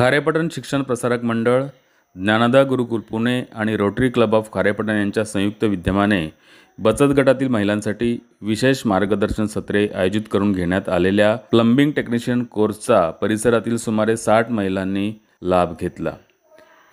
खारेपाटण शिक्षण प्रसारक मंडळ, ज्ञानदा गुरुकुल पुणे आणि rotary Club of Kharepatan यांच्या संयुक्त विद्यमाने बचत गटातील महिलांसाठी विशेष मार्गदर्शन सत्रे आयोजित करून घेण्यात आलेल्या प्लंबिंग टेक्निशियन कोर्सचा परिसरातील सुमारे 60 महिलांनी लाभ घेतला।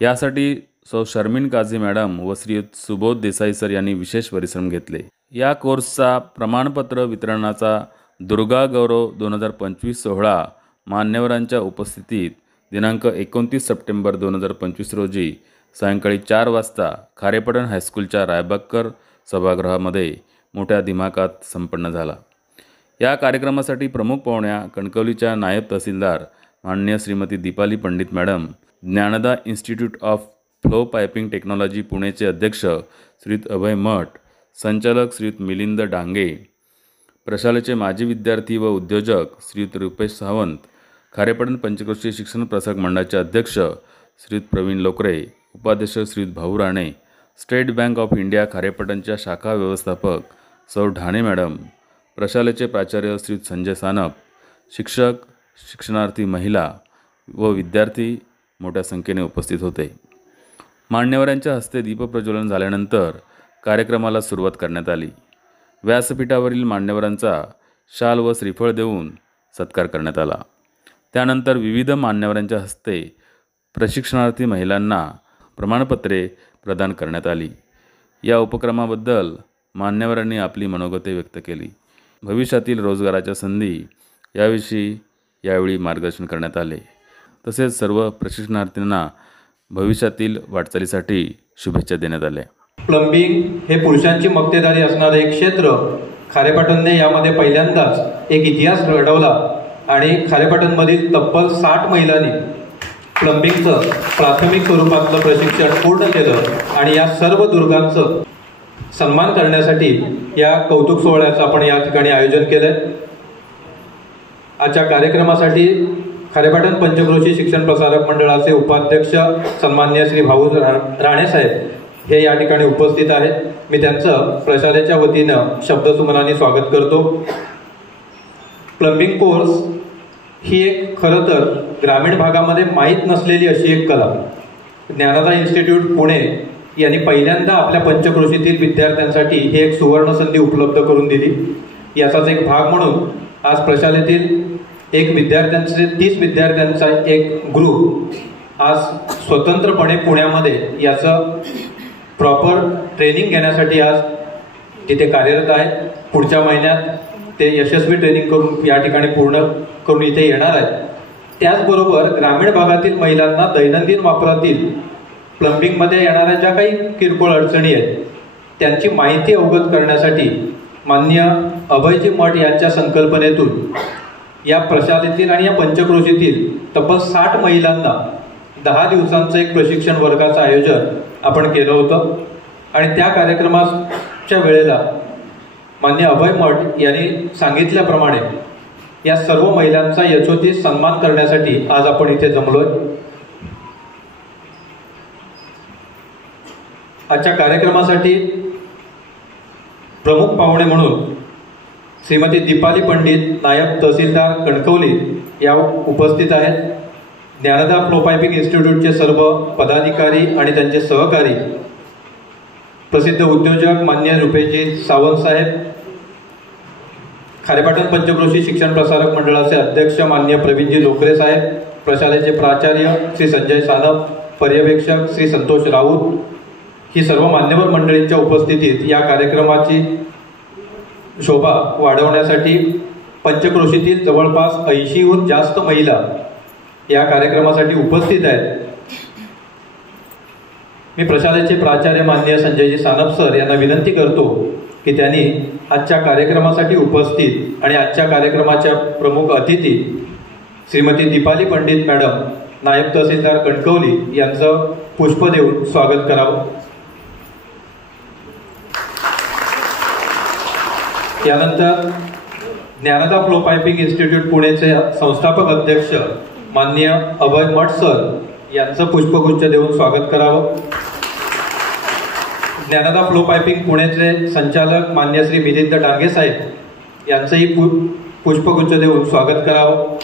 यासाठी सौ शर्मिन काझी मॅडम व श्रीयुत सुबोध देसाई सर यांनी विशेष परिश्रम घेतले। या कोर्सचा प्रमाणपत्र वितरणाचा दुर्गा गौरव 2025 सोहळा मान्यवरांच्या उपस्थितीत दिनांक 29 सप्टेंबर 2025 रोजी सायंकाळी 4 वाजता खारेपाटण हायस्कूलच्या रायबागकर सभागृहामध्ये मोठ्या दिमाखात संपन्न झाला। या कार्यक्रमासाठी प्रमुख पाहुण्या कणकवलीच्या नायब तहसीलदार माननीय Shrimati Deepali Pandit madam, Dnyanada institute of flow piping technology पुणेचे अध्यक्ष श्रीयुत अभय मठ, संचालक श्रीयुत मिलिंद डांगे, प्रशालेचे माजी विद्यार्थी व उद्योजक श्रीयुत रुपेश सावंत, खारेपाटण पंचक्रोशीय शिक्षण प्रसारक मंडळाचे अध्यक्ष श्रीयुत प्रवीण लोकरे, उपाध्यक्ष Shriyut Bhau Rane, State Bank of India खारेपाटणच्या शाखा व्यवस्थापक सौ ढाणे मॅडम, प्रशालेचे प्राचार्य श्रीयुत संजय सानप, शिक्षक, शिक्षणार्थी महिला व विद्यार्थी मोठ्या संख्येने उपस्थित होते। मान्यवरांच्या हस्ते दीपप्रज्वलन झाल्यानंतर कार्यक्रमाला सुरुवात करण्यात आली। व्यासपीठावरील मान्यवरांचा शाल व श्रीफळ देऊन सत्कार करण्यात आला। त्यानंतर विविध मान्यवरांच्या हस्ते प्रशिक्षणार्थी महिलांना प्रमाणपत्रे प्रदान करण्यात आली। या उपक्रमाबद्दल मान्यवरांनी आपली मनोगते व्यक्त केली। भविष्यातील रोजगाराच्या संधी याविषयी यावेळी मार्गदर्शन करण्यात आले। तसेच सर्व प्रशिक्षणार्थींना भविष्यातील वाटचालीसाठी शुभेच्छा देण्यात आल्या। प्लंबिंग हे पुरुषांची मक्तेदारी असणारे एक क्षेत्र, खारेपाटणने यामध्ये पहिल्यांदाच एक इतिहास घडवला आणि खारेपाटणमधील तब्बल 60 महिलांनी प्लंबिंगचं प्राथमिक स्वरूपातलं प्रशिक्षण पूर्ण केलं आणि या सर्व दुर्गांचं सन्मान करण्यासाठी या कौतुक सोहळ्याचं आपण या ठिकाणी आयोजन केलंय। आजच्या कार्यक्रमासाठी खारेपाटण पंचक्रोशी शिक्षण प्रसारक मंडळाचे उपाध्यक्ष सन्माननीय श्री भाऊ राणे साहेब हे या ठिकाणी उपस्थित आहेत। मी त्यांचं प्रशालेच्या वतीनं शब्दसुमनाने स्वागत करतो। प्लंबिंग कोर्स ही एक खरं तर ग्रामीण भागामध्ये माहीत नसलेली अशी एक कला ज्ञानदा इन्स्टिट्यूट पुणे यांनी पहिल्यांदा आपल्या पंचक्रोशीतील विद्यार्थ्यांसाठी ही एक सुवर्ण संधी उपलब्ध करून दिली। याचाच एक भाग म्हणून आज प्रशालेतील 30 विद्यार्थ्यांचा एक ग्रुप आज स्वतंत्रपणे पुण्यामध्ये याचं प्रॉपर ट्रेनिंग घेण्यासाठी आज तिथे कार्यरत आहे। पुढच्या महिन्यात ते यशस्वी ट्रेनिंग करून या ठिकाणी पूर्ण करून इथे येणार आहेत। त्याचबरोबर ग्रामीण भागातील महिलांना दैनंदिन वापरातील प्लंबिंगमध्ये येणाऱ्या ज्या काही किरकोळ अडचणी आहेत त्यांची माहिती अवगत करण्यासाठी माननीय अभयजी मठ यांच्या संकल्पनेतून या प्रशालेतील आणि या पंचक्रोशीतील तब्बल 60 महिलांना 10 दिवसांचं एक प्रशिक्षण वर्गाचं आयोजन आपण केलं होतं आणि त्या कार्यक्रमाच्या वेळेला मान्य अभय मठ यांनी सांगितल्याप्रमाणे या सर्व महिलांचा यशोचित सन्मान करण्यासाठी आज आपण इथे जमलोय। आजच्या कार्यक्रमासाठी प्रमुख पाहुणे म्हणून श्रीमती दीपाली पंडित, नायब तहसीलदार कणकवली या उपस्थित आहेत। ज्ञानदा फ्लो पाइपिंग इन्स्टिट्यूटचे सर्व पदाधिकारी आणि त्यांचे सहकारी, प्रसिद्ध उद्योजक मान्य रुपेशजी सावंत साहेब, खारेपाटण पंचक्रोशी शिक्षण प्रसारक मंडळाचे अध्यक्ष मान्य प्रवीणजी लोकरे साहेब, प्रशालेचे प्राचार्य श्री संजय सानप, पर्यवेक्षक श्री संतोष राऊत, ही सर्व मान्यवर मंडळींच्या उपस्थितीत या कार्यक्रमाची शोभा वाढवण्यासाठी पंचक्रोशीतील जवळपास 80हून जास्त महिला या कार्यक्रमासाठी उपस्थित आहेत। मी प्रशालेचे प्राचार्य माननीय संजयजी सानप सर यांना विनंती करतो की त्यांनी आजच्या कार्यक्रमासाठी उपस्थित आणि आजच्या कार्यक्रमाच्या प्रमुख अतिथी श्रीमती दीपाली पंडित मॅडम, नायब तहसीलदार कणकवली यांचं पुष्प देऊन स्वागत करावं। यानंतर ज्ञानदा फ्लो पाइपिंग इन्स्टिट्यूट पुणेचे संस्थापक अध्यक्ष माननीय अभय मठ सर यांचं पुष्पगुच्छ देऊन स्वागत करावं। ज्ञानदा फ्लो पाइपिंग पुणेचे संचालक मान्य श्री मिलिंद डांगे साहेब यांचंही पुष्पगुच्छ देऊन स्वागत करावं।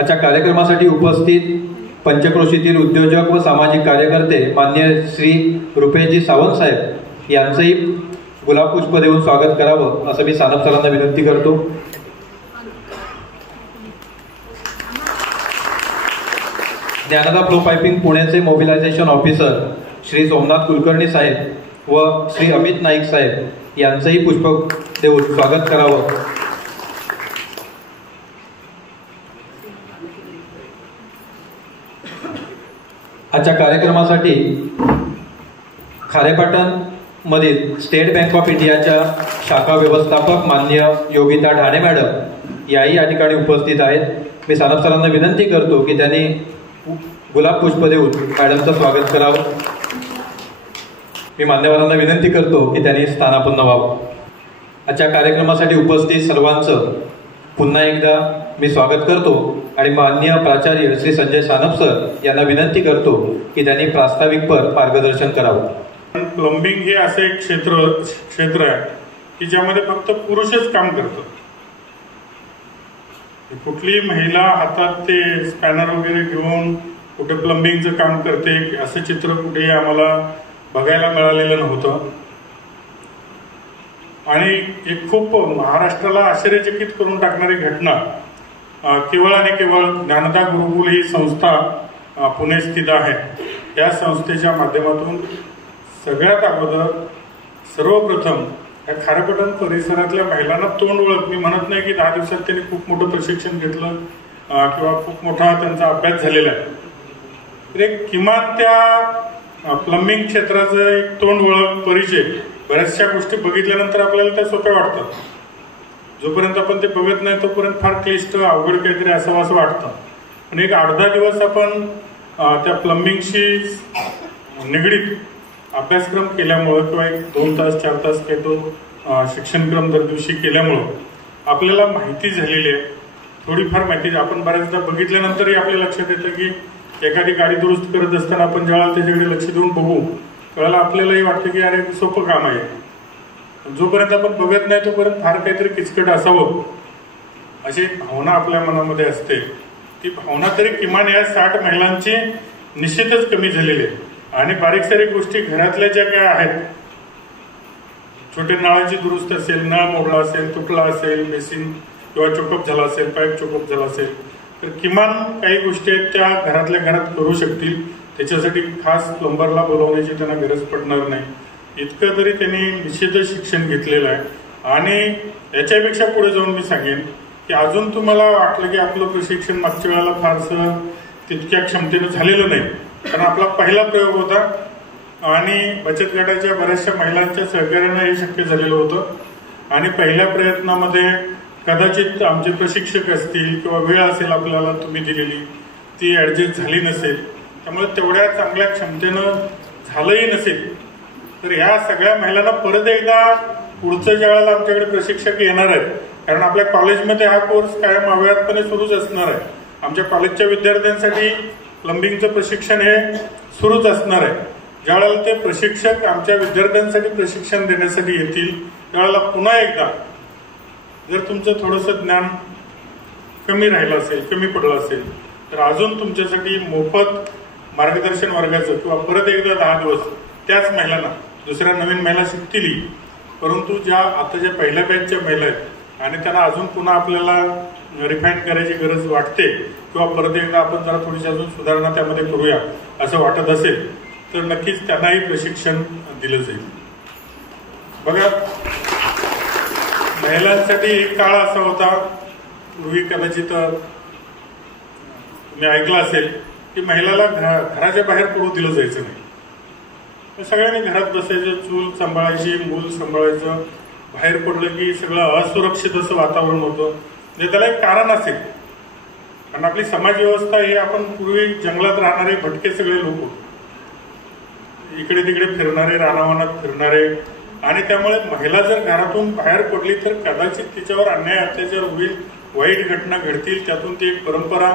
आजच्या कार्यक्रमासाठी उपस्थित पंचक्रोशीतील उद्योजक व सामाजिक कार्यकर्ते माननीय श्री रुपेशजी सावंत साहेब यांचंही गुलाब पुष्प देऊन स्वागत करावं असं मी सानप सरांना विनंती करतो. ज्ञानदा फ्लो पाइपिंग पुण्याचे मोबिलायझेशन ऑफिसर श्री सोमनाथ कुलकर्णी साहेब व श्री अमित नाईक साहेब यांचंही पुष्प देऊन स्वागत करावं. आजच्या कार्यक्रमासाठी खारेपाटण मधील स्टेट बँक ऑफ इंडियाच्या शाखा व्यवस्थापक माननीय योगिता ढाणे मॅडम याही या ठिकाणी उपस्थित आहेत. मी सानप सरांना विनंती करतो की त्यांनी गुलाब पुष्प देऊन मॅडमचं स्वागत करावं. मी मान्यवरांना विनंती करतो की त्यांनी स्थानापन्न व्हावं. आजच्या कार्यक्रमासाठी उपस्थित सर्वांचं पुन्हा एकदा मी स्वागत करतो आणि माननीय प्राचार्य श्री संजय सानप सर यांना विनंती करतो की त्यांनी प्रास्ताविकपर मार्गदर्शन करावं. प्लंबिंग हे असे एक क्षेत्र आहे की ज्यामध्ये फक्त पुरुषच काम करतात. कुठलीही महिला हातात ते स्पॅनर वगैरे घेऊन कुठे प्लंबिंगचं काम करते असं चित्र कुठे आम्हाला बघायला मिळालेलं नव्हतं. आणि एक खूप महाराष्ट्राला आश्चर्यचकित करून टाकणारी घटना केवळ आणि केवळ ज्ञानदा गुरुकुल ही संस्था पुणे स्थित आहे. या संस्थेच्या माध्यमातून सगळ्यात अगोदर सर्वप्रथम या खारेपाटण परिसरातल्या महिलांना तोंड ओळख, मी म्हणत नाही की 10 दिवसात त्यांनी खूप मोठं प्रशिक्षण घेतलं किंवा खूप मोठा त्यांचा अभ्यास झालेला आहे, तर एक किमान त्या प्लंबिंग क्षेत्राचं एक तोंड ओळख परिचय बऱ्याचशा गोष्टी बघितल्यानंतर आपल्याला त्या सोप्या वाटतात. जोपर्यंत आपण ते बघत नाही तोपर्यंत फार क्लिष्ट अवघड काहीतरी असावं असं वाटतं. पण एक 8-10 दिवस आपण त्या प्लंबिंगशी निगडीत अभ्यासक्रम केल्यामुळं किंवा एक 2 तास 4 तास काही तो शिक्षणक्रम दर दिवशी केल्यामुळं आपल्याला माहिती झालेली आहे. थोडीफार माहिती आपण बऱ्याचदा बघितल्यानंतरही आपल्या लक्षात येतं की एखादी गाडी दुरुस्त करत असताना आपण ज्यावेळेला त्याच्याकडे लक्ष देऊन बघू त्यावेळेला आपल्यालाही वाटतं की अरे सोपं काम आहे. जोपर्यंत आपण बघत नाही तोपर्यंत फार काहीतरी किचकट असावं अशी भावना आपल्या मनामध्ये असते. ती भावना तरी किमान या 60 महिलांची निश्चितच कमी झालेली आहे. आणि बारीक सारीक गोष्टी घरातल्या ज्या काय आहेत, छोटे नळाची दुरुस्त असेल, नळ मोडला असेल, तुटला असेल, बेसिन किंवा चोकअप झाला असेल, पाईप चोकअप झाला असेल, तर किमान काही गोष्टी आहेत त्या घरातल्या घरात करू शकतील. त्याच्यासाठी खास प्लंबरला बोलवण्याची त्यांना गरज पडणार नाही. इतकं तरी त्यांनी निश्चितच शिक्षण घेतलेलं आहे. आणि याच्यापेक्षा पुढे जाऊन मी सांगेन की अजून तुम्हाला वाटलं की आपलं प्रशिक्षण मागच्या वेळेला फारसं तितक्या क्षमतेनं झालेलं नाही, कारण आपला पहिला प्रयोग होता आणि बचत गटाच्या बऱ्याचशा महिलांच्या सहकार्यानं हे शक्य झालेलं होतं. आणि पहिल्या प्रयत्नामध्ये कदाचित आमचे प्रशिक्षक असतील किंवा वेळ असेल आपल्याला तुम्ही दिलेली ती ऍडजस्ट झाली नसेल, त्यामुळे तेवढ्या चांगल्या क्षमतेनं झालंही नसेल. तर ह्या सगळ्या महिलांना परत एकदा पुढचं ज्या वेळेला आमच्याकडे प्रशिक्षक येणार आहेत, कारण आपल्या कॉलेजमध्ये हा कोर्स कायम अव्याहतपणे सुरूच असणार आहे. आमच्या कॉलेजच्या विद्यार्थ्यांसाठी प्लंबिंगचं प्रशिक्षण हे सुरूच असणार आहे. ज्यावेळेला ते प्रशिक्षक आमच्या विद्यार्थ्यांसाठी प्रशिक्षण देण्यासाठी येतील त्यावेळेला पुन्हा एकदा जर तुमचं थोडंसं ज्ञान कमी राहिलं असेल, कमी पडलं असेल, तर अजून तुमच्यासाठी मोफत मार्गदर्शन वर्गाचं किंवा परत एकदा 10 दिवस त्याच महिलांना दुसऱ्या नवीन महिला शिकतील, परंतु ज्या आता ज्या पहिल्या बॅचच्या महिला आहेत आणि त्यांना अजून पुन्हा आपल्याला रिफाईन करायची गरज वाटते किंवा परत एकदा आपण जरा थोडीशी अजून सुधारणा त्यामध्ये करूया असं वाटत असेल तर नक्कीच त्यांनाही प्रशिक्षण दिलं जाईल. बघा, महिलांसाठी एक काळ असा होता, पूर्वी कदाचित तुम्ही ऐकलं असेल की महिलाला घराच्या बाहेर पडू दिलं जायचं नाही. सगळ्यांनी घरात बसायचं, चूल सांभाळायची, मूल सांभाळायचं. बाहेर पडलं की सगळं असुरक्षित असं वातावरण होतं. म्हणजे त्याला एक कारण असेल, कारण आपली समाज व्यवस्था ही आपण पूर्वी जंगलात राहणारे भटके सगळे लोक होतो, इकडे तिकडे फिरणारे, रानावनात फिरणारे. आणि त्यामुळे महिला जर घरातून बाहेर पडली तर कदाचित तिच्यावर अन्याय अत्याचार होईल, वाईट घटना घडतील. त्यातून ती एक परंपरा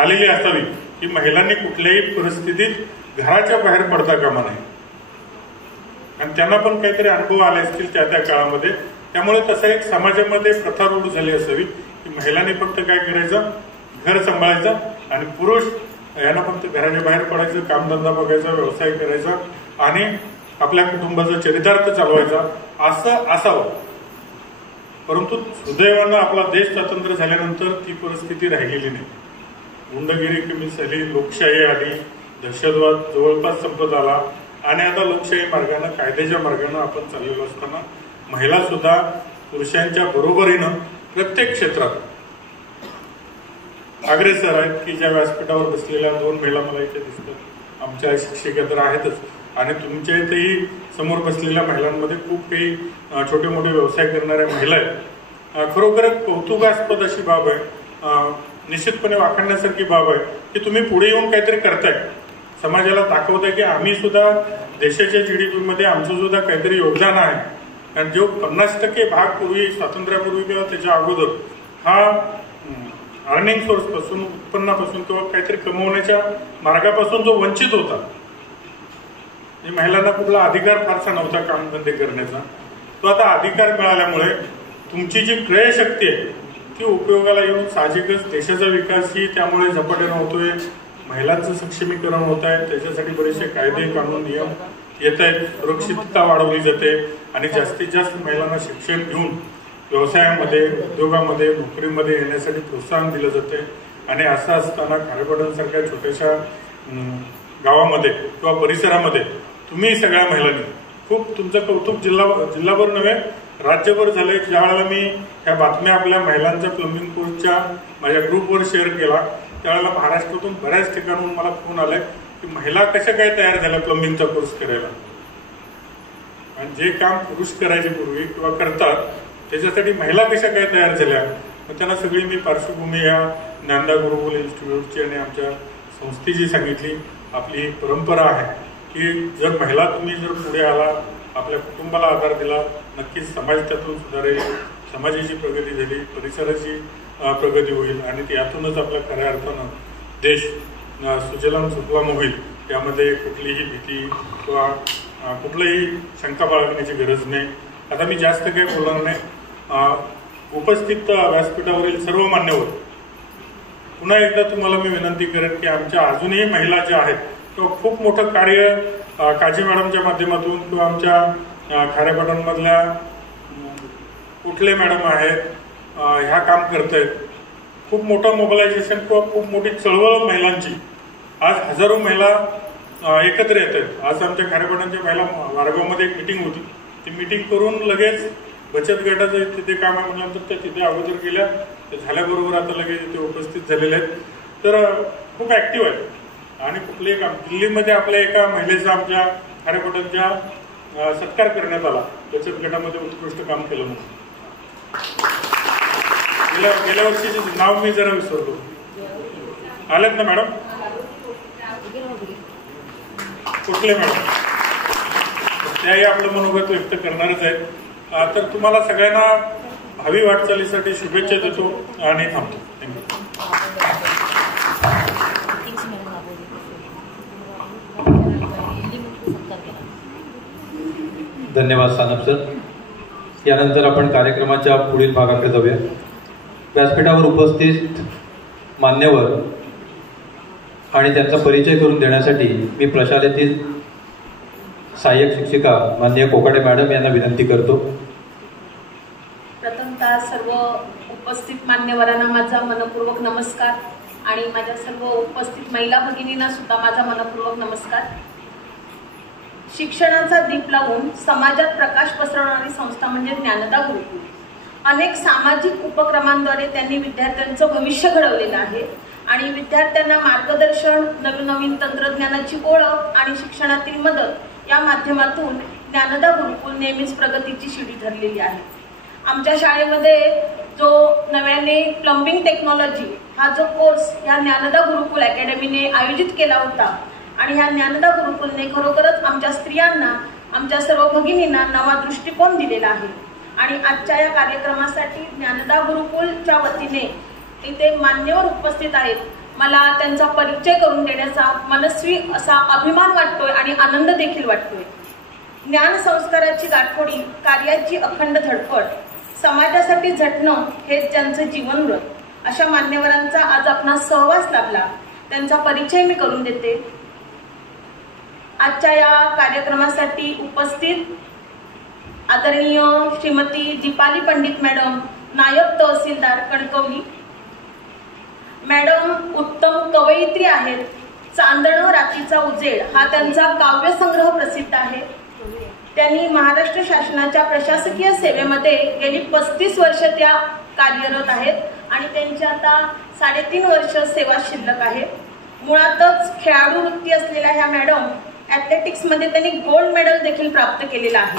आलेली असावी की महिलांनी कुठल्याही परिस्थितीत घराच्या बाहेर पडता कामा नये. आणि त्यांना पण काहीतरी अनुभव आले असतील त्या काळामध्ये. त्यामुळे तसं एक समाजामध्ये प्रथा रूढ झाली असावी की महिलांनी फक्त काय करायचं, घर सांभाळायचं आणि पुरुष यांना फक्त घराच्या बाहेर पडायचं, कामधंदा बघायचा, व्यवसाय करायचा आणि आपल्या कुटुंबाचा चरितार्थ चालवायचा असं असावं. परंतु सुदैवानं आपला देश स्वतंत्र झाल्यानंतर ती परिस्थिती राहिलेली नाही. गुंडगिरी कमी झाली, लोकशाही आली, दहशतवाद जवळपास संपत आला आणि आता लोकशाही मार्गाने, कायद्याच्या मार्गाने आपण चाललेलो असताना महिला सुद्धा पुरुषांच्या बरोबरीनं प्रत्येक क्षेत्रात अग्रेसर आहेत. की ज्या व्यासपीठावर बसलेल्या 2 महिला मला इथे दिसतात, आमच्या शिक्षिका तर आहेतच आणि तुमच्या इथेही समोर बसलेल्या महिलांमध्ये खूप काही छोटे मोठे व्यवसाय करणाऱ्या महिला आहेत. खरोखर कौतुकास्पद अशी बाब आहे, निश्चितपणे वाखाणण्यासारखी बाब आहे की तुम्ही पुढे येऊन काहीतरी करताय, समाजाला दाखवताय की आम्ही सुद्धा देशाच्या GDP मध्ये आमचं सुद्धा काहीतरी योगदान आहे. कारण जो 50% भाग पूर्वी, स्वातंत्र्यापूर्वी किंवा त्याच्या अगोदर हा अर्निंग सोर्स पासून, उत्पन्नापासून किंवा काहीतरी कमवण्याच्या मार्गापासून जो वंचित होता, महिलांना कुठला अधिकार फारसा नव्हता कामधंदे करण्याचा, तो आता अधिकार मिळाल्यामुळे तुमची जी क्रयशक्ती आहे ती उपयोगाला येऊन साहजिकच देशाचा विकासही त्यामुळे झपाट्यानं होतोय, महिलांचं सक्षमीकरण होत आहे, त्याच्यासाठी बरेचसे कायदे, कानून, नियम येत आहेत, सुरक्षितता वाढवली जाते आणि जास्तीत जास्त महिलांना शिक्षण घेऊन व्यवसायामध्ये, उद्योगामध्ये, नोकरीमध्ये येण्यासाठी प्रोत्साहन दिलं जाते. आणि असं असताना खारेपाटणसारख्या छोट्याशा गावामध्ये किंवा परिसरामध्ये तुम्ही सगळ्या महिलांनी खूप तुमचं कौतुक जिल्हाभर नव्हे राज्यभर झालंय. ज्या वेळेला मी ह्या बातम्या आपल्या महिलांच्या प्लंबिंग कोर्सच्या माझ्या ग्रुपवर शेअर केला त्यावेळेला महाराष्ट्रातून बऱ्याच ठिकाणून मला फोन आलाय की महिला कशा काय तयार झाल्या प्लंबिंगचा कोर्स करायला. आणि जे काम पुरुष करायचे पूर्वी किंवा करतात त्याच्यासाठी महिला कशा काय तयार झाल्या. मग त्यांना सगळी मी पार्श्वभूमी या ज्ञानदा गुरुकुल इन्स्टिट्यूटची आणि आमच्या संस्थेची सांगितली. आपली ही परंपरा आहे की जर महिला तुम्ही जर पुढे आला, आपल्या कुटुंबाला आधार दिला, नक्कीच समाज त्यातून सुधारेल, समाजाची प्रगती झाली, परिसराची प्रगती होईल आणि त्यातूनच आपल्या खऱ्या अर्थानं देश सुजलाम सुफलाम होईल. यामध्ये कुठलीही भीती किंवा कुठलीही शंका बाळगण्याची गरज नाही. आता मी जास्त काही बोलणार नाही. उपस्थित व्यासपीठावरील सर्व मान्यवर पुन्हा एकदा तुम्हाला मी विनंती करेन की आमच्या अजूनही महिला ज्या आहेत किंवा खूप मोठं कार्य काजी मॅडमच्या माध्यमातून किंवा आमच्या खारेपाटणमधल्या कुठले मॅडम आहेत ह्या काम करतायत. खूप मोठं मोबिलायझेशन किंवा खूप मोठी चळवळ महिलांची आज हजारो महिला एकत्र येत आहेत. आज आमच्या खारेपाटणच्या महिला वारगावमध्ये एक मिटिंग होती. ती मिटिंग करून लगेच बचत गटाचं तिथे काम आहे म्हटल्यानंतर त्या तिथे अगोदर गेल्या, ते झाल्याबरोबर आता लगेच तिथे उपस्थित झालेले आहेत. तर खूप ऍक्टिव्ह आहेत आणि कुठलेही काम. दिल्लीमध्ये आपल्या एका महिलेचा आमच्या खारेपाटणच्या सत्कार करण्यात आला, बचत गटामध्ये उत्कृष्ट काम केलं म्हणून. गेल्या वर्षीचे नाव मी जरा विसरलो. आलेत ना मॅडम? कुठले मॅडम? त्याही आपलं मनोगत व्यक्त करणारच आहेत. तर तुम्हाला सगळ्यांना भावी वाटचालीसाठी शुभेच्छा देतो आणि थांबतो. थँक्यू. धन्यवाद सानप सर. यानंतर आपण कार्यक्रमाच्या पुढील भागाकडे जाऊया. व्यासपीठावर उपस्थित मान्यवर आणि त्यांचा परिचय करून देण्यासाठी मी प्रशालेतील सहाय्यक शिक्षिका माननीय कोकाटे मॅडम यांना विनंती करतो. प्रथमतः सर्व उपस्थित मान्यवरांना माझा मनपूर्वक नमस्कार आणि माझ्या सर्व उपस्थित महिला भगिनींना सुद्धा माझा मनपूर्वक नमस्कार. शिक्षणाचा दीप लावून समाजात प्रकाश पसरवणारी संस्था म्हणजे ज्ञानदा गुरुकुल. अनेक सामाजिक उपक्रमांद्वारे त्यांनी विद्यार्थ्यांचं भविष्य घडवलेलं आहे आणि विद्यार्थ्यांना मार्गदर्शन, नवीन तंत्रज्ञानाची ओळख आणि शिक्षणातील मदत या माध्यमातून ज्ञानदा गुरुकुल नेहमीच प्रगतीची शिडी धरलेली आहे. आमच्या शाळेमध्ये जो नव्याने प्लंबिंग टेक्नॉलॉजी हा जो कोर्स या ज्ञानदा गुरुकुल अकॅडमीने आयोजित केला होता आणि ह्या ज्ञानदा गुरुकुलने खरोखरच आमच्या स्त्रियांना, आमच्या सर्व भगिनींना नवा दृष्टिकोन दिलेला आहे. आणि आजच्या या कार्यक्रमासाठी ज्ञानदा गुरुकुलच्या वतीने इथे मान्यवर उपस्थित आहेत. मला त्यांचा परिचय करून देण्याचा मनस्वी असा अभिमान वाटतोय आणि आनंद देखील वाटतोय. ज्ञान संस्काराची गाठोडी, कार्याची अखंड धडपड, समाजासाठी झटणं हेच त्यांचं जीवनव्रत अशा मान्यवरांचा आज आपणास सहवास लाभला, त्यांचा परिचय मी करून देते। आजच्या या कार्यक्रमासाठी उपस्थित आदरणीय श्रीमती दीपाली पंडित मॅडम, नायब तहसीलदार कणकवली मॅडम उत्तम कवयित्री आहेत। चांदणं रात्रीचा उजेड हा त्यांचा काव्यसंग्रह प्रसिद्ध आहे। त्यांनी महाराष्ट्र शासनाच्या प्रशासकीय सेवेमध्ये गेली 35 वर्ष त्या कार्यरत आहेत आणि त्यांची आता 3.5 वर्ष सेवा शिल्लक आहे। मुळातच खेळाडू वृत्ती असलेल्या ह्या मॅडम ॲथलेटिक्समध्ये त्यांनी गोल्ड मेडल देखील प्राप्त केलेला आहे।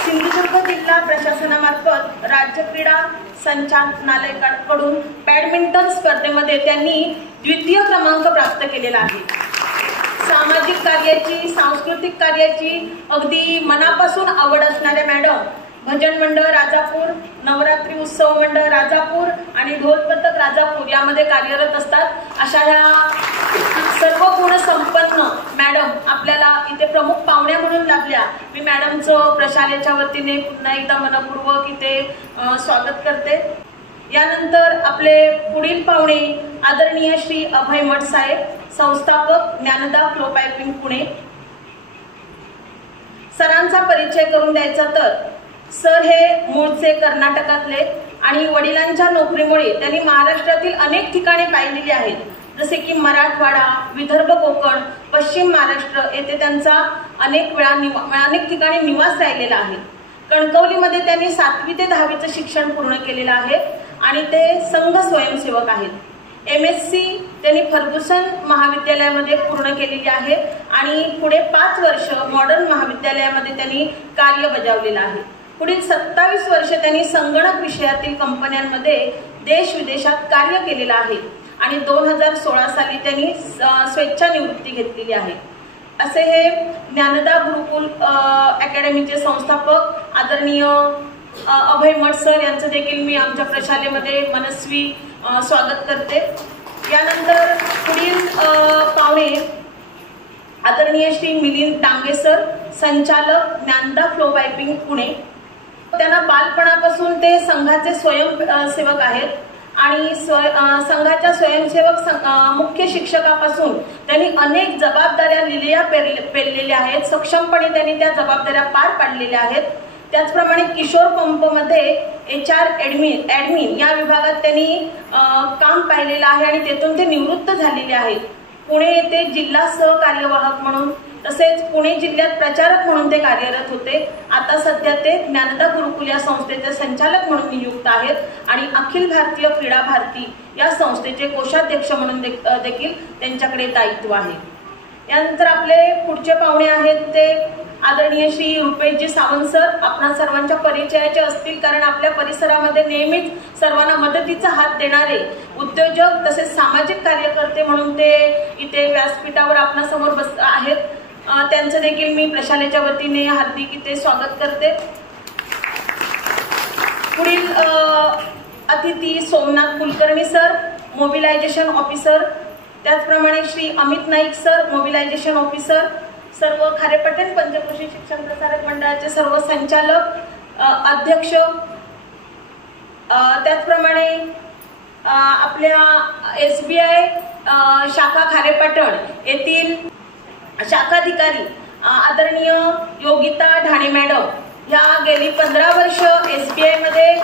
सिंधुदुर्ग जिल्हा प्रशासनामार्फत राज्य क्रीडा संचालनालयाकडून बॅडमिंटन स्पर्धेमध्ये त्यांनी 2य क्रमांक प्राप्त केलेला आहे। सामाजिक कार्याची, सांस्कृतिक कार्याची अगदी मनापासून आवड असणाऱ्या मॅडम भजन मंडळ राजापूर, नवरात्री उत्सव मंडळ राजापूर आणि ढोल पथक राजापूर यामध्ये कार्यरत असतात। अशा ह्या सर्व गुण संपन्न मॅडम आपल्याला इथे प्रमुख पाहुण्या म्हणून लाभल्या। मी मॅडमचं प्रशालेच्या वतीने पुन्हा एकदा मनपूर्वक इथे स्वागत करते। यानंतर आपले पुढील पाहुणे आदरणीय श्री अभय मठ साहेब, संस्थापक ज्ञानदा फ्लो पाइपिंग पुणे। सरांचा परिचय करून द्यायचा तर सर हे मूळचे कर्नाटकातले आणि वडिलांच्या नोकरीमुळे त्यांनी महाराष्ट्रातील अनेक ठिकाणे पाहिलेली आहेत, जसे की मराठवाडा, विदर्भ, कोकण, पश्चिम महाराष्ट्र येथे त्यांचा अनेक ठिकाणी निवास राहिलेला आहे। कणकवलीमध्ये त्यांनी 7वी ते 10वीचं शिक्षण पूर्ण केलेलं आहे आणि ते संघ स्वयंसेवक आहेत। MSc त्यांनी फर्ग्युसन महाविद्यालयामध्ये पूर्ण केलेली आहे आणि पुढे 5 वर्ष मॉडर्न महाविद्यालयामध्ये त्यांनी कार्य बजावलेलं आहे। पुढील 27 वर्ष त्यांनी संगणक विषयातील कंपन्यांमध्ये देश विदेशात कार्य केलेलं आहे आणि 2016 साली त्यांनी स्वेच्छानिवृत्ती घेतलेली आहे। असे हे ज्ञानदा गुरुकुल अकॅडमीचे संस्थापक आदरणीय अभय मठ सर यांचं देखील मी आमच्या प्रशालेमध्ये मनस्वी स्वागत करते। यानंतर पुढील पाहुणे आदरणीय श्री मिलिंद डांगे सर, संचालक ज्ञानदा फ्लो पाइपिंग पुणे। त्यांना बालपणापासून ते संघाचे स्वयंसेवक आहेत आणि संघाच्या स्वयंसेवक मुख्य शिक्षकापासून त्यांनी अनेक जबाबदाऱ्या लिहिल्या पेललेल्या आहेत। सक्षमपणे त्यांनी त्या जबाबदाऱ्या पार पाडलेल्या आहेत। त्याचप्रमाणे किशोर पंपमध्ये HR ॲडमिन या विभागात त्यांनी काम पाहिलेलं आहे आणि तेथून ते निवृत्त झालेले आहेत। पुणे येथे जिल्हा सहकार्यवाहक म्हणून तसेच पुणे जिल्ह्यात प्रचारक म्हणून ते कार्यरत होते। आता सध्या ते ज्ञानदा गुरुकुल या संस्थेचे संचालक म्हणून नियुक्त आहेत आणि अखिल भारतीय क्रीडा भारती या संस्थेचे कोषाध्यक्ष म्हणून देखील त्यांच्याकडे दायित्व आहे। यानंतर आपले पुढचे पाहुणे आहेत ते आदरणीय श्री रुपेशजी सावंत सर। आपणा सर्वांच्या परिचयाचे असतील, कारण आपल्या परिसरामध्ये नेहमीच सर्वांना मदतीचा हात देणारे उद्योजक तसेच सामाजिक कार्यकर्ते म्हणून ते इथे व्यासपीठावर आपणासमोर आहेत। त्यांचं देखील मी प्रशालेच्या वतीने हार्दिक इथे स्वागत करते। पुढील अतिथी Somnath Kulkarni sir, mobilisation officer. त्याचप्रमाणे Shri Amit Naik sir, mobilisation officer. सर्व खारेपाटण पंचक्रोशी शिक्षण प्रसारक मंडळाचे सर्व संचालक, अध्यक्ष। त्याचप्रमाणे आपल्या SBI शाखा खारेपाटण येथील शाखाधिकारी आदरणीय योगिता ढाणे मॅडम ह्या गेली 15 वर्ष SBI मध्ये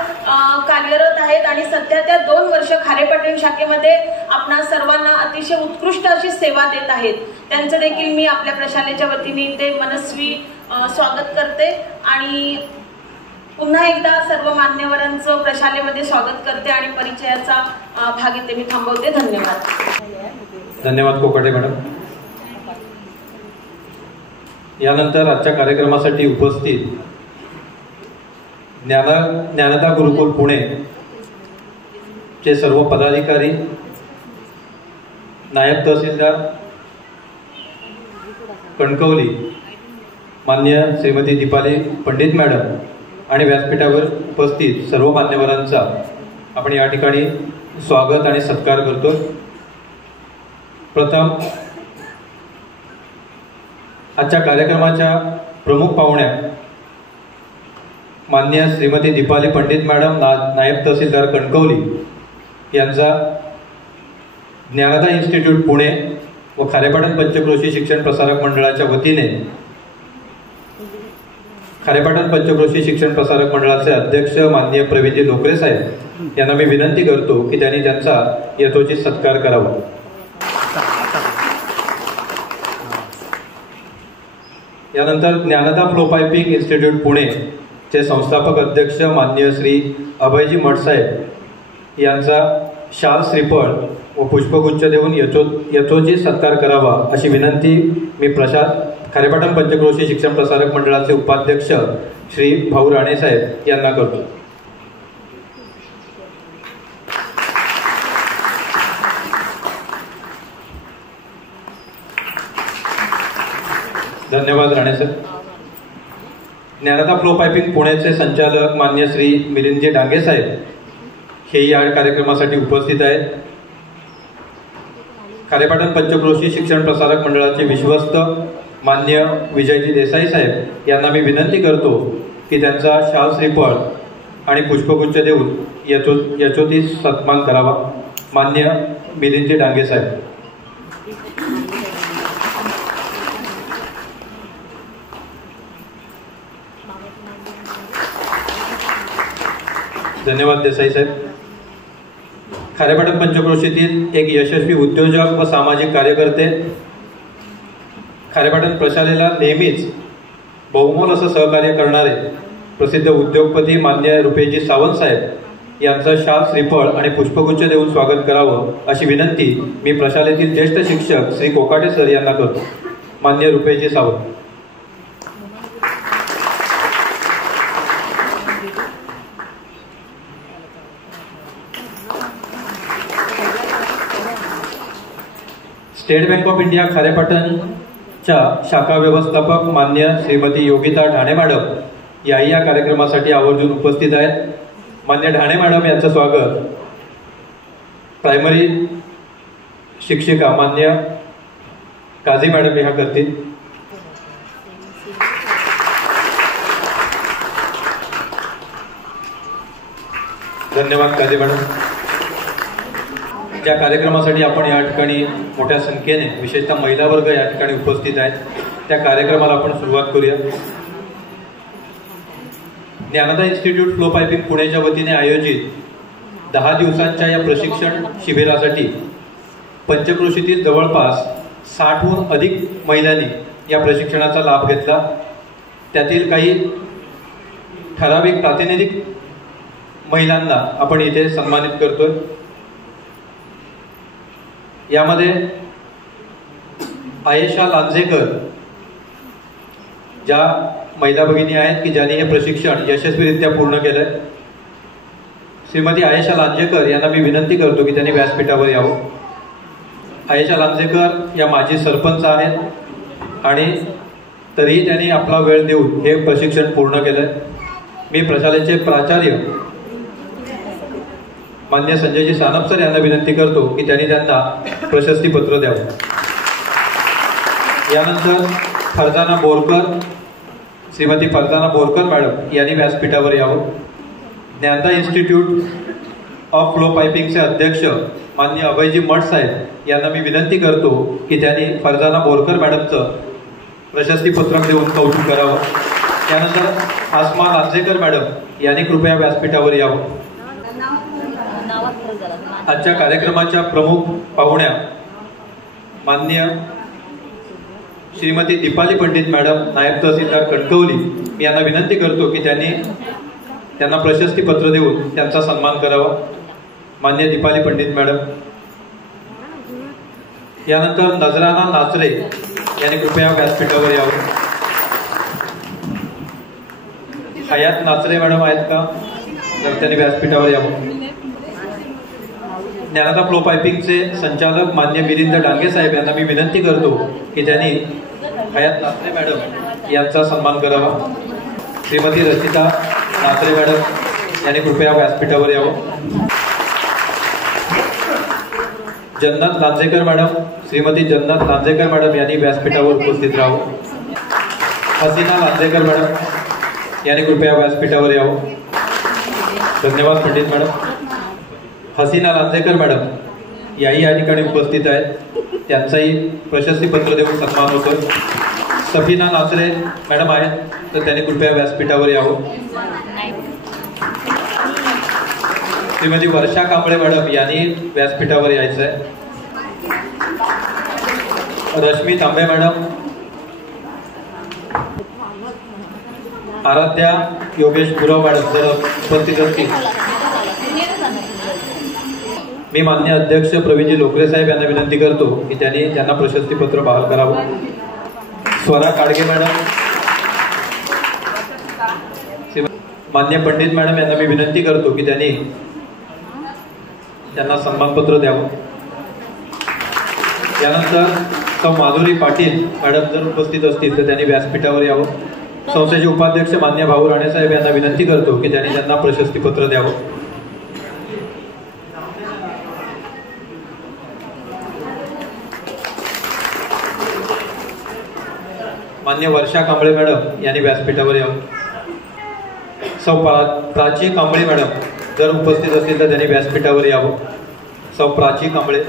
कार्यरत आहेत आणि सध्या त्या 2 वर्ष खारेपाटण शाखेमध्ये आपणा सर्वांना अतिशय उत्कृष्ट अशी सेवा देत आहेत। त्यांचं देखील मी आपल्या प्रशालेच्या वतीने इथे मनस्वी स्वागत करते आणि पुन्हा एकदा सर्व मान्यवरांचं प्रशालेमध्ये स्वागत करते आणि परिचयाचा भाग इथे मी थांबवते। धन्यवाद। धन्यवाद कोकाटे मॅडम। यानंतर आजच्या कार्यक्रमासाठी उपस्थित ज्ञानदा गुरुकुल पुणे चे सर्व पदाधिकारी, नायब तहसीलदार कणकवली मान्य श्रीमती दीपाली पंडित मॅडम आणि व्यासपीठावर उपस्थित सर्व मान्यवरांचा आपण या ठिकाणी स्वागत आणि सत्कार करतो। प्रथम आजच्या कार्यक्रमाच्या प्रमुख पाहुण्या मान्य श्रीमती दीपाली पंडित मॅडम नायब तहसीलदार कणकवली यांचा ज्ञानदा इन्स्टिट्यूट पुणे व खारेपाटण पंचक्रोशी शिक्षण प्रसारक मंडळाच्या वतीने खारेपाटण पंचक्रोशी शिक्षण प्रसारक मंडळाचे अध्यक्ष माननीय प्रवीणजी लोकरे साहेब यांना मी विनंती करतो की त्यांनी त्यांचा यथोचित सत्कार करावा. यानंतर Dnyanada flow piping institute Pune चे संस्थापक अध्यक्ष माननीय श्री अभयजी मठ साहेब यांचा शाल श्रीफळ व पुष्पगुच्छ देऊन यथोचित सत्कार करावा अशी विनंती मी खारेपाटण पंचक्रोशी शिक्षण प्रसारक मंडळाचे उपाध्यक्ष श्री भाऊ राणे साहेब यांना करतो. धन्यवाद Rane sir. Dnyanada flow piping पुण्याचे संचालक मान्य श्री मिलिंदजी डांगे साहेब हे या कार्यक्रमासाठी उपस्थित आहेत. खारेपाटण पंचक्रोशी शिक्षण प्रसारक मंडळाचे विश्वस्त मान्य विजयजी देसाई साहेब यांना मी विनंती करतो की त्यांचा शाल श्रीफळ आणि पुष्पगुच्छ देऊन यथोचित सन्मान करावा. मान्य मिलिंदजी डांगे साहेब. धन्यवाद देसाई साहेब. खारेपाटण पंचक्रोशीतील एक यशस्वी उद्योजक व सामाजिक कार्यकर्ते, खारेपाटण प्रशालेला नेहमीच बहुमोल असं सहकार्य करणारे प्रसिद्ध उद्योगपती मान्य रुपेशजी सावंत साहेब यांचं शाल श्रीफळ आणि पुष्पगुच्छ देऊन स्वागत करावं अशी विनंती मी प्रशालेतील ज्येष्ठ शिक्षक श्री कोकाटे सर यांना करतो. मान्य Rupeshji Sawant. State Bank of India खारेपाटणच्या शाखा व्यवस्थापक मान्य श्रीमती योगिता ढाणे मॅडम याही या कार्यक्रमासाठी आवर्जून उपस्थित आहेत. मान्य ढाणे मॅडम यांचं स्वागत प्रायमरी शिक्षिका मान्य काझी मॅडम ह्या करतील. धन्यवाद काझी मॅडम. ज्या कार्यक्रमासाठी आपण या ठिकाणी मोठ्या संख्येने विशेषतः महिला वर्ग या ठिकाणी उपस्थित आहेत त्या कार्यक्रमाला आपण सुरुवात करूया. ज्ञानदा इन्स्टिट्यूट फ्लो पायपिंग पुण्याच्या वतीने आयोजित 10 दिवसांच्या या प्रशिक्षण शिबिरासाठी पंचक्रोशीतील जवळपास 60हून अधिक महिलांनी या प्रशिक्षणाचा लाभ घेतला. त्यातील काही ठराविक प्रातिनिधिक महिलांना आपण इथे सन्मानित करतोय. यामध्ये आयेशा लांजेकर ज्या महिला भगिनी आहेत की ज्यांनी हे प्रशिक्षण यशस्वीरित्या पूर्ण केलंय. श्रीमती आयेशा लांजेकर यांना मी विनंती करतो की त्यांनी व्यासपीठावर यावं. आयेशा लांजेकर या माजी सरपंच आहेत आणि तरीही त्यांनी आपला वेळ देऊन हे प्रशिक्षण पूर्ण केलंय. मी प्रशालेचे प्राचार्य मान्य संजयजी सानप सर यांना विनंती करतो की त्यांनी त्यांना प्रशस्तीपत्र द्यावं. यानंतर फरजाना बोरकर श्रीमती फरजाना बोरकर मॅडम यांनी व्यासपीठावर यावं. ज्ञानदा इन्स्टिट्यूट ऑफ फ्लो पायपिंगचे अध्यक्ष मान्य अभयजी मठ साहेब यांना मी विनंती करतो की त्यांनी फरजाना बोरकर मॅडमचं प्रशस्तीपत्रक देऊन कौतुक करावं. त्यानंतर आसमा लांजेकर मॅडम यांनी कृपया व्यासपीठावर यावं. आजच्या कार्यक्रमाच्या प्रमुख पाहुण्या मान्य श्रीमती दीपाली पंडित मॅडम नायब तहसीलदार कणकवली यांना विनंती करतो की त्यांना प्रशस्तीपत्र देऊन त्यांचा सन्मान करावा. मान्य दीपाली पंडित मॅडम. यानंतर नजराना नाचरे यांनी कृपया व्यासपीठावर यावं. हयात नाचरे मॅडम आहेत का? तर त्यांनी व्यासपीठावर यावं. ज्ञानदा फ्लो पायपिंगचे संचालक मान्य मिलिंद डांगे साहेब यांना मी विनंती करतो की त्यांनी हयात नाचरे मॅडम यांचा सन्मान करावा. श्रीमती रचिता नाचरे मॅडम यांनी कृपया व्यासपीठावर यावं. जन्नत लांजेकर मॅडम श्रीमती जन्नत लांजेकर मॅडम यांनी व्यासपीठावर उपस्थित राहावं. हसीना लांजेकर मॅडम याने कृपया व्यासपीठावर यावं. धन्यवाद पंडित मॅडम. हसीना लांजेकर मॅडम याही या ठिकाणी उपस्थित आहेत, त्यांचाही प्रशस्तीपत्र देऊन सन्मान होतो. सफीना नाचरे मॅडम आहेत, तर त्यांनी कृपया व्यासपीठावर यावं. श्रीमती वर्षा कांबळे मॅडम यांनी व्यासपीठावर यायचं आहे. रश्मी तांबे मॅडम, आराध्या योगेश गुरव मॅडम जर उपस्थित असतील. मी मान्य अध्यक्ष प्रवीणजी लोकरे साहेब यांना विनंती करतो की त्यांना प्रशस्तीपत्र बहाल करावं. स्वरा काडगे मॅडम, मान्य पंडित मॅडम यांना मी विनंती करतो की त्यांना सन्मानपत्र द्यावं. यानंतर सौ माधुरी पाटील मॅडम जर उपस्थित असतील तर त्यांनी व्यासपीठावर यावं. संस्थेचे उपाध्यक्ष मान्य भाऊ राणे साहेब यांना विनंती करतो की त्यांना प्रशस्तीपत्र द्यावं. मान्य वर्षा कांबळे मॅडम यांनी व्यासपीठावर यावं. सौ प्राची कांबळे मॅडम जर उपस्थित असतील तर त्यांनी व्यासपीठावर यावं. सौ प्राची कांबळे.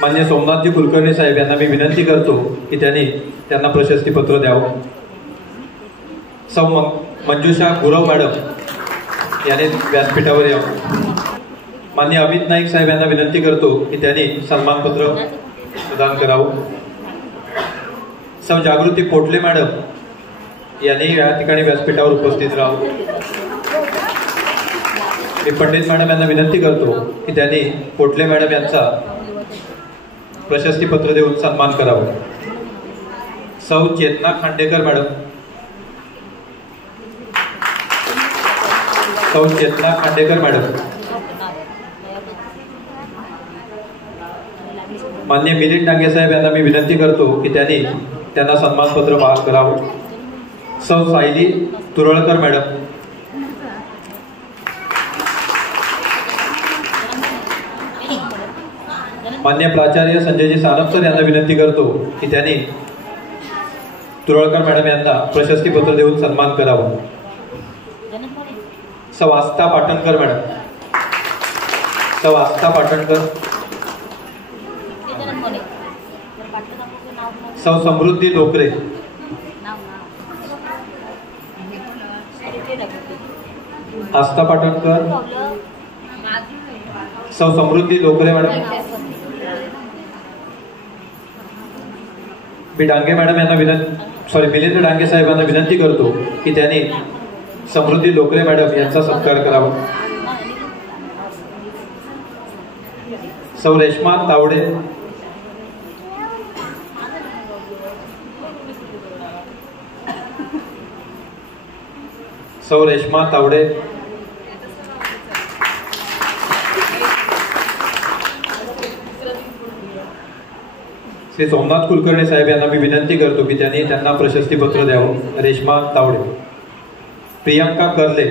मान्य सोमनाथजी कुलकर्णी साहेब यांना मी विनंती करतो की त्यांना प्रशस्तीपत्र द्यावं. सौ मंजुषा गुरव मॅडम यांनी व्यासपीठावर यावं. मान्य अमित नाईक साहेब यांना विनंती करतो की त्यांनी सन्मानपत्र प्रदान करावं. सौ जागृती पोटले मॅडम यांनी या ठिकाणी व्यासपीठावर उपस्थित राहावं. मी पंडित मॅडम यांना विनंती करतो की त्यांनी पोटले मॅडम यांचा प्रशस्तीपत्र देऊन सन्मान करावा. सौ चेतना खांडेकर मॅडम, सौ चेतना खांडेकर मॅडम. मान्य मिलिंद डांगे साहेब यांना मी विनंती करतो की त्यांना सन्मानपत्र बहाल करावं. सौ सायली तुरळकर मॅडम, मान्य प्राचार्य संजयजी सानपकर यांना विनंती करतो की त्यांनी तुरळकर मॅडम यांना प्रशस्तीपत्र देऊन सन्मान करावा. सौ आस्था पाटणकर मॅडम, सौ आस्था पाटणकर. सौ समृद्धी लोकरे, आस्था पाटणकर. सौ समृद्धी लोकरे मॅडम. मी डांगे मॅडम यांना मिलिंद डांगे साहेबांना विनंती करतो की त्यांनी समृद्धी लोकरे मॅडम यांचा सत्कार करावा. सौ रेश्मा तावडे, सौ रेश्मा तावडे. श्री सोमनाथ कुलकर्णी साहेब यांना मी विनंती करतो की त्यांना प्रशस्तीपत्र द्यावं. रेश्मा तावडे. प्रियांका करले,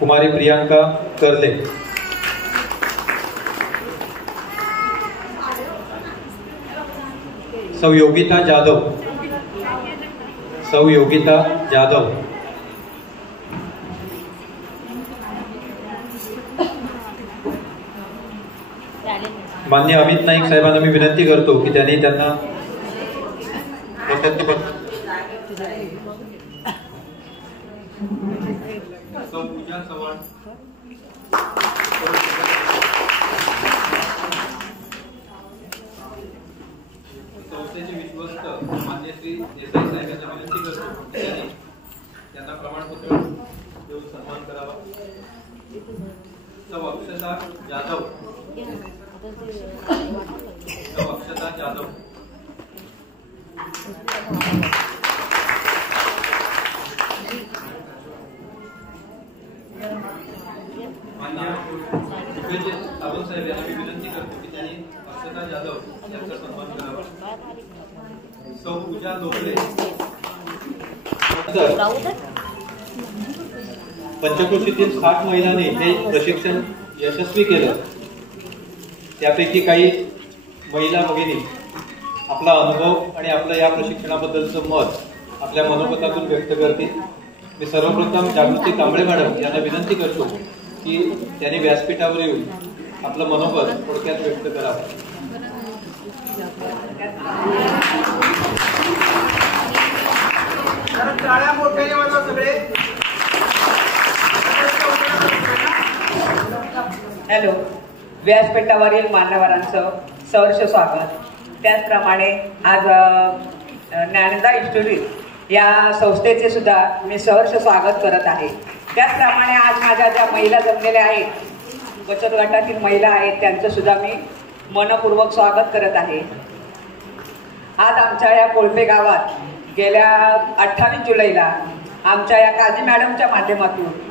कुमारी प्रियांका करले. सौ योगिता जाधव, सौ योगिता जाधव. मान्य अमित नाईक साहेबांना मी विनंती करतो की त्यांना प्रशस्तीपत्र. सौ पूजा चव्हाण, संस्थेचे विश्वस्त मान्य श्री देसाई साहेब यांना विनंती करतो की त्यांना प्रमाणपत्र देऊन सन्मान करावा. सौ अक्षता जाधव, सौ अक्षता जाधव. मान्य सावंत साहेब यांना मी विनंती करतो की त्यांनी अक्षता जाधव यांचा सन्मान करावा. सौ पूजा लोकरे. पंचक्रोशीतील 60 महिलांनी हे प्रशिक्षण यशस्वी केलं. त्यापैकी काही महिला भगिनी आपला अनुभव आणि आपलं या प्रशिक्षणाबद्दलचं मत आपल्या मनोगतातून व्यक्त करतील. मी सर्वप्रथम जागृती कांबळे मॅडम यांना विनंती करतो की त्यांनी व्यासपीठावर येऊन आपलं मनोगत थोडक्यात व्यक्त करावं. हॅलो, व्यासपीठावरील मान्यवरांचं सहर्ष स्वागत. त्याचप्रमाणे आज ज्ञानदा इन्स्टिट्यूट या संस्थेचे सुद्धा मी सहर्ष स्वागत करत आहे. त्याचप्रमाणे आज माझ्या ज्या महिला जमलेल्या आहेत, बचत गटातील महिला आहेत, त्यांचं सुद्धा मी मनपूर्वक स्वागत करत आहे. आज आमच्या या कोळपे गावात गेल्या 28 जुलैला आमच्या या काजी मॅडमच्या माध्यमातून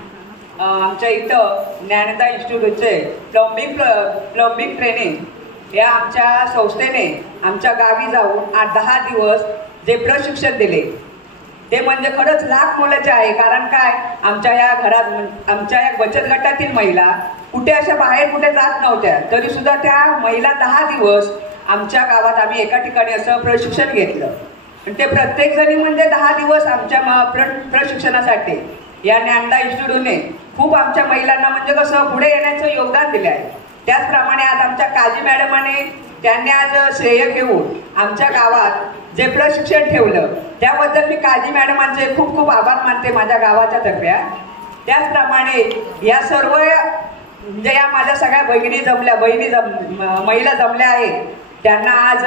आमच्या इथं ज्ञानदा इन्स्टिट्यूटचे प्लंबिंग ट्रेनिंग या आमच्या संस्थेने आमच्या गावी जाऊन 8-10 दिवस जे प्रशिक्षण दिले ते म्हणजे खरंच लाख मोलाचे आहे. कारण काय, आमच्या या घरात आमच्या या बचत गटातील महिला कुठे अशा बाहेर कुठे जात नव्हत्या, तरी सुद्धा त्या महिला 10 दिवस आमच्या गावात आम्ही एका ठिकाणी असं प्रशिक्षण घेतलं. ते प्रत्येक जणी म्हणजे 10 दिवस आमच्या प्रशिक्षणासाठी या ज्ञानदा इन्स्टिट्यूटने खूप आमच्या महिलांना म्हणजे कसं पुढे येण्याचं योगदान दिले आहे. त्याचप्रमाणे आज आमच्या काजी मॅडमाने त्यांनी आज श्रेय घेऊन आमच्या गावात जे प्रशिक्षण ठेवलं त्याबद्दल मी काजी मॅडमांचे खूप खूप आभार मानते माझ्या गावाच्या तर्फे. त्याचप्रमाणे या सर्व म्हणजे या माझ्या सगळ्या महिला जमल्या आहेत, त्यांना आज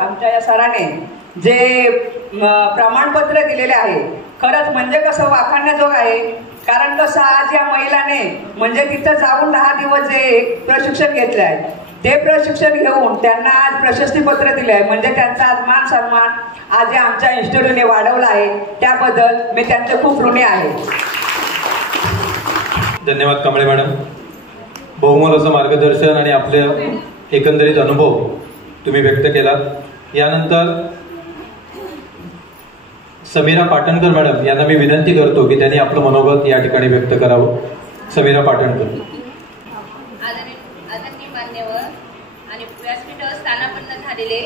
आमच्या या सराने जे प्रमाणपत्र दिलेले आहे खरंच म्हणजे कसं वाखाणण्याजोग आहे. कारण कसं आज या महिलाने म्हणजे तिथं जाऊन 10 दिवस जे प्रशिक्षण घेतले आहे ते प्रशिक्षण घेऊन त्यांना आज प्रशस्तीपत्र दिले आहे. म्हणजे त्यांचा आज मान सन्मान आज या आमच्या इन्स्टिट्यूटने वाढवला आहे, त्याबद्दल मी त्यांचे खूप ऋणी आहे. धन्यवाद कांबळे मॅडम. बहुमोल असं मार्गदर्शन आणि आपले एकंदरीत अनुभव तुम्ही व्यक्त केलात. यानंतर समीरा पाटणकर मॅडम यांना मी विनंती करतो की त्यांनी आपलं मनोगत या ठिकाणी व्यक्त करावं. समीरा पाटणकर. आदरणीय मान्यवर आणि व्यासपीठावर स्थानापन्न झालेले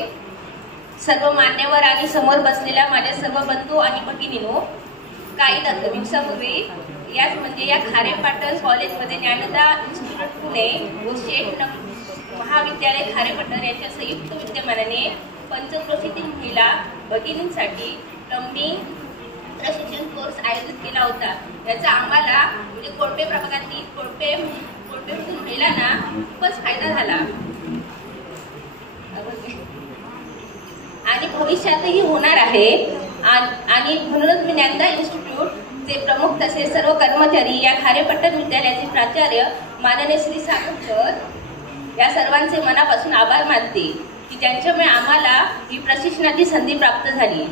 सर्व मान्यवर आणि समोर बसलेल्या माझ्या सर्व बंधू आणि भगिनींनो, काही दिवसापूर्वी याच म्हणजे या खारेपाटण कॉलेजमध्ये ज्ञानदा इन्स्टिट्यूट पुणे व शेठ महाविद्यालय खारेपाटण यांच्या संयुक्त विद्यमानाने पंचक्रोशीतील महिला भगिनींसाठी प्लंबिंग प्रशिक्षण कोर्स आयोजित केला होता. याचा आम्हाला म्हणजे कोळपे प्रभागातील कोळपे महिलांना खूपच फायदा झाला आणि भविष्यातही होणार आहे. आणि म्हणूनच मी ज्ञानदा इन्स्टिट्यूटचे प्रमुख तसेच सर्व कर्मचारी, या खारेपाटण विद्यालयाचे प्राचार्य माननीय श्री सागर सर या सर्वांचे मनापासून आभार मानते की ज्यांच्यामुळे आम्हाला ही प्रशिक्षणाची संधी प्राप्त झाली.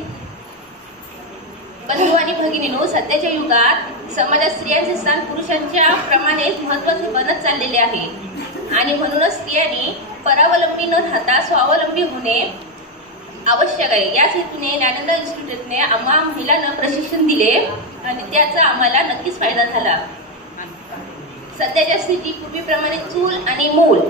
बंधू आणि भगिनींनो, सध्याच्या युगात समाजात स्त्रियांचे स्थान पुरुषांच्या प्रमाणेच महत्त्वाचे बनत चाललेले आहे आणि म्हणूनच स्त्रियांनी परावलंबी न राहता स्वावलंबी होणे आवश्यक आहे. याच हेतूने ज्ञानदा इन्स्टिट्यूटने आम्हा महिलांना प्रशिक्षण दिले आणि त्याचा आम्हाला नक्कीच फायदा झाला. सध्याच्या स्थिती पूर्वीप्रमाणे चूल आणि मूल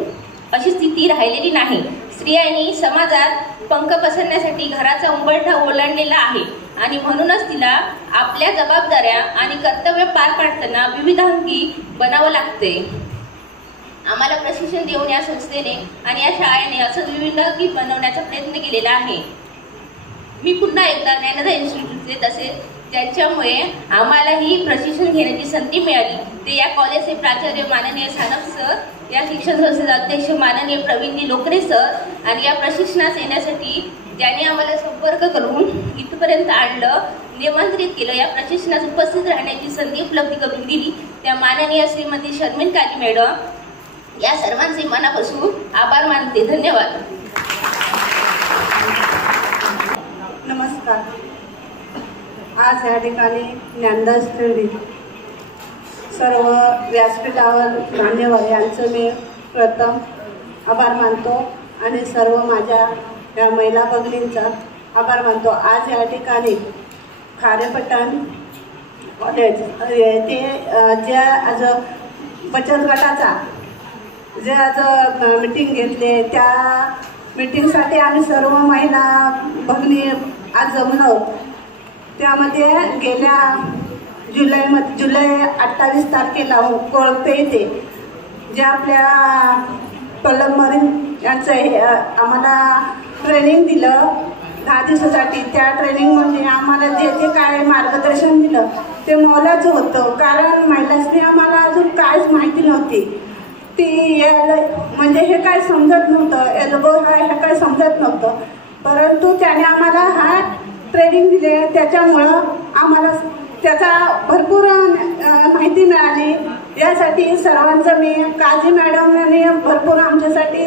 अशी स्थिती राहिलेली नाही. स्त्रियांनी समाजात पंख पसरण्यासाठी घराचा उंबरठा ओलांडलेला आहे आणि म्हणूनच तिला आपल्या जबाबदाऱ्या आणि कर्तव्य पार पाडताना विविधांगी बनावं लागते. आम्हाला प्रशिक्षण देऊन या संस्थेने आणि या शाळेने असं विविधांगी बनवण्याचा प्रयत्न केलेला आहे. मी पुन्हा एकदा ज्ञानदा इन्स्टिट्यूटचे तसेच ज्यांच्यामुळे आम्हाला ही प्रशिक्षण घेण्याची संधी मिळाली ते या कॉलेजचे प्राचार्य माननीय सानप सर, या शिक्षण संस्थेचे अध्यक्ष माननीय प्रवीण लोकरे सर आणि या प्रशिक्षणास येण्यासाठी ज्यांनी आम्हाला संपर्क करून इथपर्यंत आणलं, निमंत्रित केलं, या प्रशिक्षणास उपस्थित राहण्याची संधी उपलब्ध करून दिली त्या माननीय श्रीमती शर्मिन काजी मॅडम, या सर्वांचे मनापासून आभार मानते. धन्यवाद. नमस्कार. आज या ठिकाणी ज्ञानदा इन्स्टिट्यूट सर्व व्यासपीठावर मान्यवर यांचं मी प्रथम आभार मानतो आणि सर्व माझ्या या महिला भगिनींचा आभार मानतो. आज या ठिकाणी खारेपाटण कॉलेज ते ज्या आज बचत गटाचा जे आज मीटिंग घेतले त्या मीटिंगसाठी आम्ही सर्व महिला भगिनी आज जमलो. त्यामध्ये गेल्या जुलै 28 तारखेला कोळपे येथे जे आपल्या पलंगमरीन यांचं आम्हाला ट्रेनिंग दिलं 10 दिवसासाठी. त्या ट्रेनिंगमध्ये आम्हाला जे जे काय मार्गदर्शन दिलं ते मोलाचं होतं, कारण महिलांनी आम्हाला अजून काहीच माहिती नव्हती. ती म्हणजे हे काय समजत नव्हतं, एल्बो हे काय समजत नव्हतं, परंतु त्याने आम्हाला हा ट्रेनिंग दिले. त्याच्यामुळं आम्हाला त्याचा भरपूर माहिती मिळाली. यासाठी सर्वांचं मी काजी मॅडम यांनी भरपूर आमच्यासाठी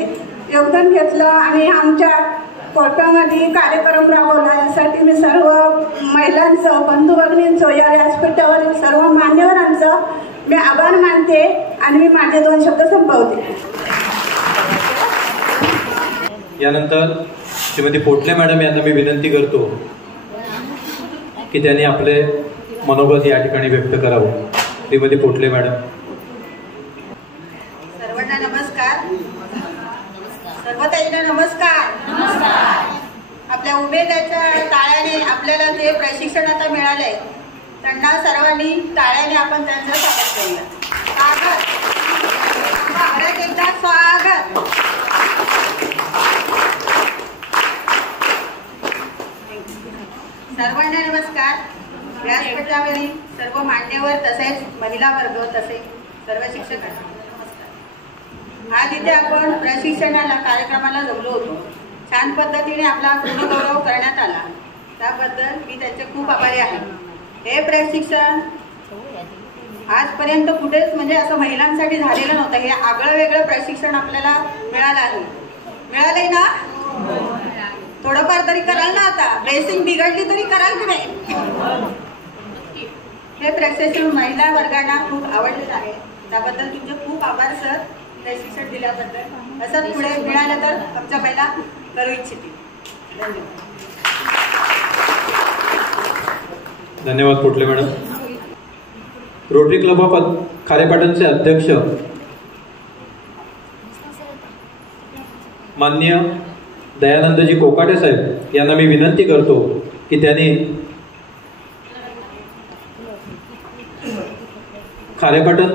योगदान घेतलं आणि आमच्या कोर्टामध्ये कार्यक्रम राबवला. यासाठी मी सर्व महिलांचं, बंधू भगिनींचं, या व्यासपीठावरील सर्व मान्यवरांचं मी आभार मानते आणि मी माझे 2 शब्द संपवते. यानंतर श्रीमती पोटले मॅडम यांना मी विनंती करतो की त्यांनी आपले मनोगत या ठिकाणी व्यक्त करावं. श्रीमती पोटले मॅडम. सर्वांना नमस्कार. सर्व ताईंना नमस्कार. आपल्या उमेदच्या टाळ्याने आपल्याला जे प्रशिक्षण आता मिळालंय त्यांना सर्वांनी टाळ्याने आपण त्यांचं स्वागत करूया. स्वागत. परत एकदा स्वागत. सर्वांना नमस्कार. व्यासपीठावरील सर्व मान्यवर तसेच महिला वर्ग तसेच सर्व शिक्षकांना नमस्कार. आज इथे आपण प्रशिक्षणाला कार्यक्रमाला जमलो होतो. छान पद्धतीने आपला पूर्ण गौरव करण्यात आला, त्याबद्दल मी त्यांचे खूप आभारी आहे. हे प्रशिक्षण आजपर्यंत कुठेच म्हणजे असं महिलांसाठी झालेलं नव्हतं. हे आगळं वेगळं प्रशिक्षण आपल्याला मिळालं आहे. मिळालंय ना? थोडंफार तरी कराल ना? आता बेसिक बिघडली तरी कराल की नाही? हे प्रशिक्षण महिला वर्गांना खूप आवडलेलं आहे, त्याबद्दल तुमचे खूप आभार सर, प्रशिक्षण दिल्याबद्दल. असं पुढे मिळालं तर आमच्या महिला करू इच्छिते. धन्यवाद पोटले मॅडम. रोटरी क्लब ऑफ खारेपाटणचे अध्यक्ष माननीय दयानंदजी कोकाटे साहेब यांना मी विनंती करतो की त्यांनी खारेपाटण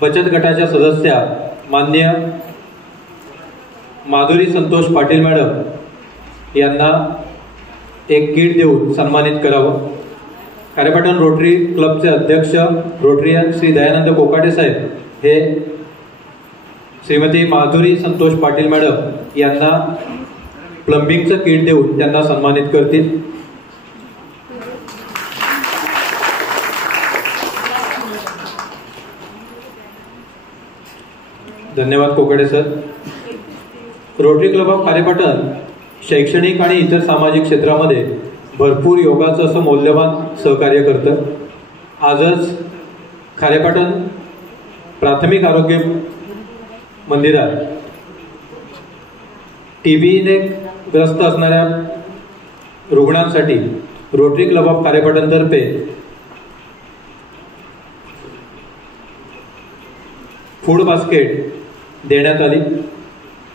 बचत गटाच्या सदस्या माननीय माधुरी संतोष पाटील मॅडम यांना एक किट देऊन सन्मानित करावं. खारेपाटण रोटरी क्लबचे अध्यक्ष रोटरीयन श्री दयानंद कोकाटे साहेब हे श्रीमती माधुरी संतोष पाटील मॅडम यांना प्लंबिंगचं किट देऊन त्यांना सन्मानित करतील. धन्यवाद Kokate sir. Rotary Club of Kharepatan शैक्षणिक आणि इतर सामाजिक क्षेत्रामध्ये भरपूर योगाचं असं मौल्यवान सहकार्य करतं. आजच खारेपाटण प्राथमिक आरोग्य मंदिरात टीबीने ग्रस्त असणाऱ्या रुग्णांसाठी रोटरी क्लब ऑफ खारेपाटण तर्फे फूड बास्केट देण्यात आली.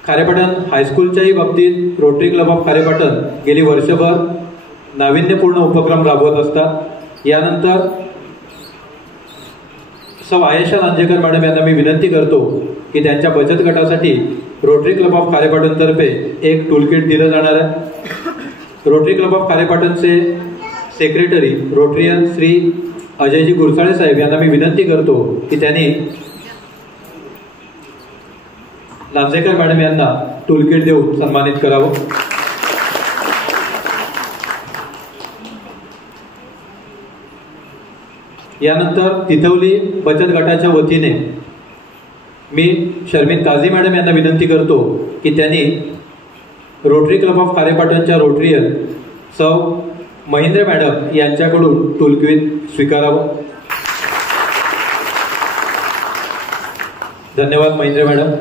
खारेपाटण हायस्कूलच्याही बाबतीत रोटरी क्लब ऑफ खारेपाटण गेली वर्षभर नाविन्यपूर्ण उपक्रम राबवत असतात. यानंतर सौ आयेशा लांजेकर मॅडम यांना मी विनंती करतो की त्यांच्या बचत गटासाठी रोटरी क्लब ऑफ खारेपाटण तर्फे एक टूलकिट दिलं जाणार आहे. रोटरी क्लब ऑफ खारेपाटणचे सेक्रेटरी रोटरीयन श्री अजयजी गुरसाळे साहेब यांना मी विनंती करतो की त्यांनी लांजेकर मॅडम यांना टूलकिट देऊन सन्मानित करावं. यानंतर तिथवली बचत गटाच्या वतीने मी शर्मिन काझी मॅडम यांना विनंती करतो की त्यांनी रोटरी क्लब ऑफ खारेपाटणच्या रोटरीयन सौ महेंद्र मॅडम यांच्याकडून टूलकिट स्वीकारावं. धन्यवाद महेंद्र मॅडम.